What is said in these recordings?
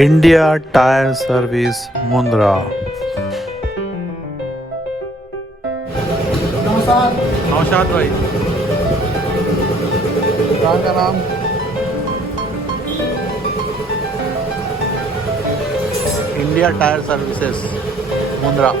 India tyre service Mundra. नमस्कार। नौशाद भाई, दुकान का नाम इंडिया टायर सर्विसेज मुंद्रा।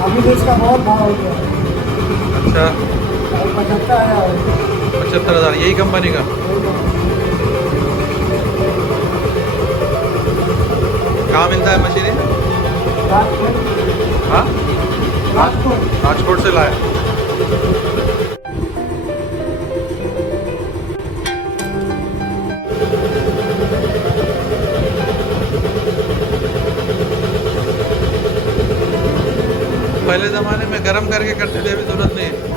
अभी तो इसका बहुत भाव हो गया। अच्छा, 75 आया है। 75,000 यही कंपनी का। कहाँ मिलता है मशीनें? हाँ, राजकोट से लाया। पहले ज़माने में गरम करके करते थे, अभी ज़रूरत नहीं है।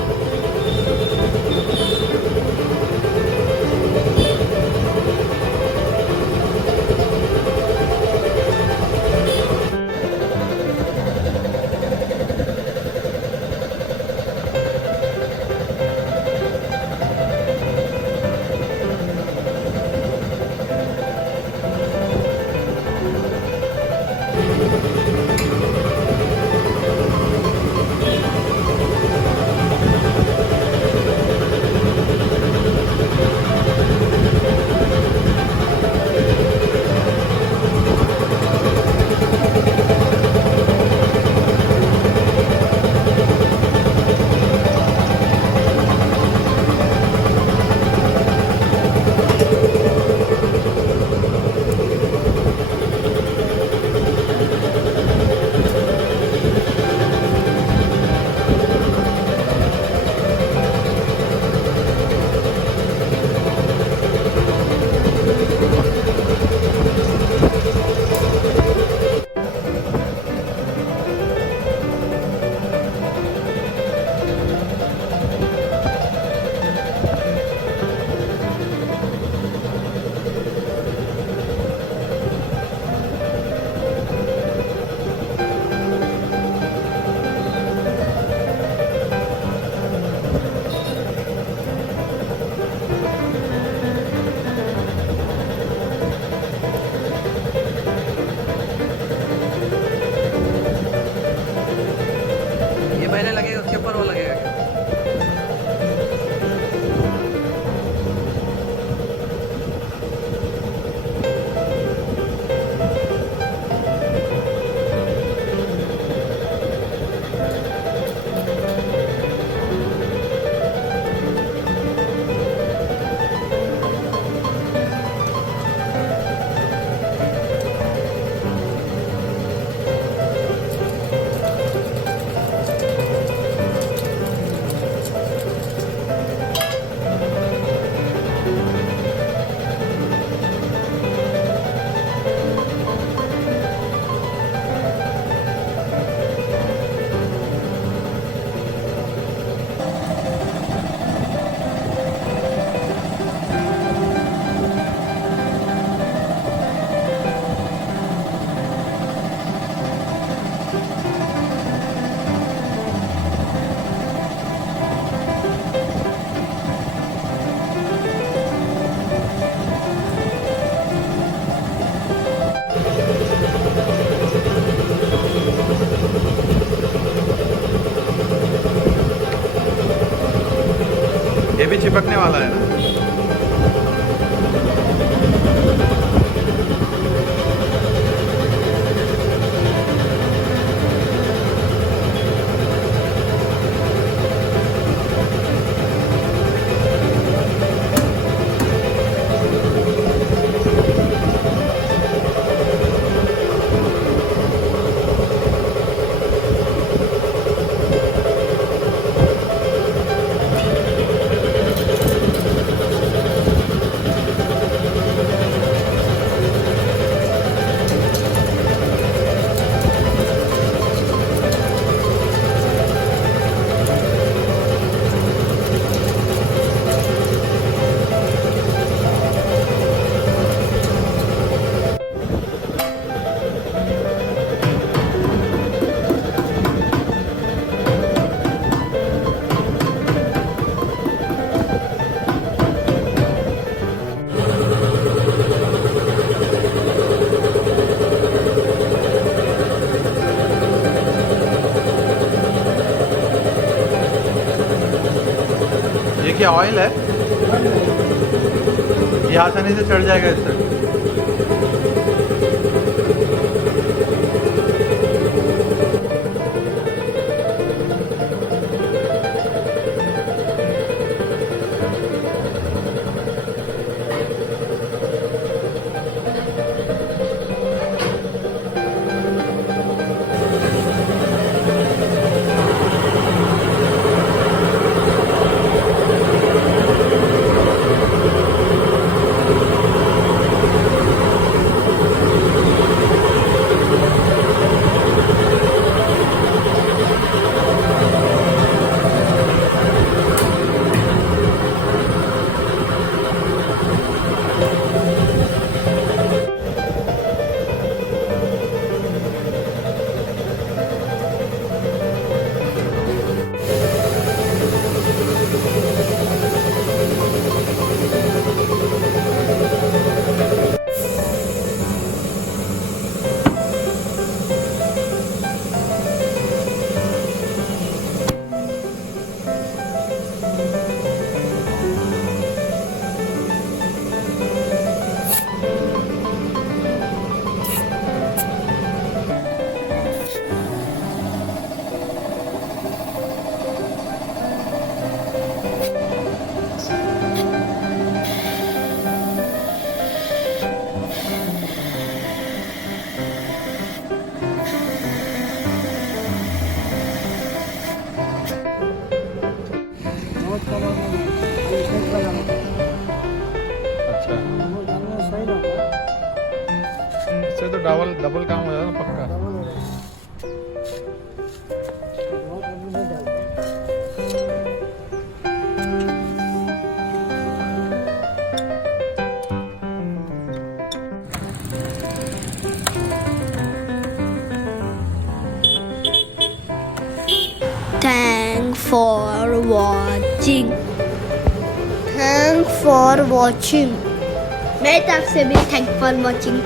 ये भी चिपकने वाला है ना। ये क्या ऑयल है? ये आसानी से चढ़ जाएगा इससे। बहुत कलर में ये सेट लगाना अच्छा, सही रहता है। इससे तो डबल डबल काम हो जाएगा पक्का। डबल हो जाएगा। बहुत आदमी नहीं डालते। Thanks for watching. Thanks for watching. मैं तरफ से भी thanks for watching.